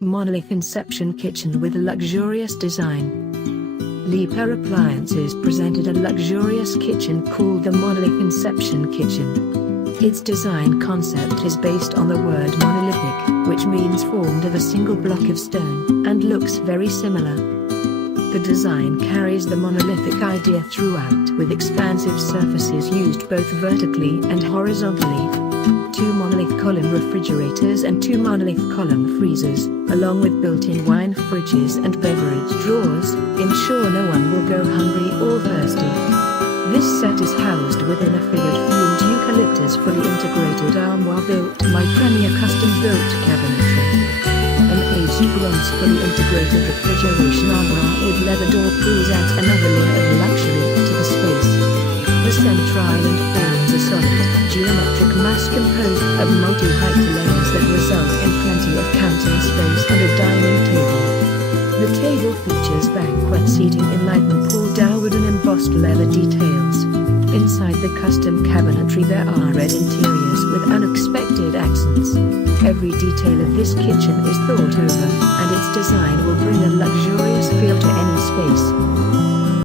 Monolith Inception Kitchen with a luxurious design. Liebherr Appliances presented a luxurious kitchen called the Monolith Inception Kitchen. Its design concept is based on the word monolithic, which means formed of a single block of stone, and looks very similar. The design carries the monolithic idea throughout, with expansive surfaces used both vertically and horizontally. 2 Monolith Column refrigerators and 2 Monolith Column freezers, along with built-in wine fridges and beverage drawers, ensure no one will go hungry or thirsty. This set is housed within a figured fumed eucalyptus fully integrated armoire built by Premier Custom Built Cabinetry. An aged bronze fully integrated refrigeration armoire with leather door pulls adds another layer of luxury to the space. The central island forms a solid, geometric mass composed of multi-height layers that result in plenty of counter space and a dining table. The table features banquette seating in lightened paldao wood and embossed leather details. Inside the custom cabinetry there are red interiors with unexpected accents. Every detail of this kitchen is thought over, and its design will bring a luxurious feel to any space.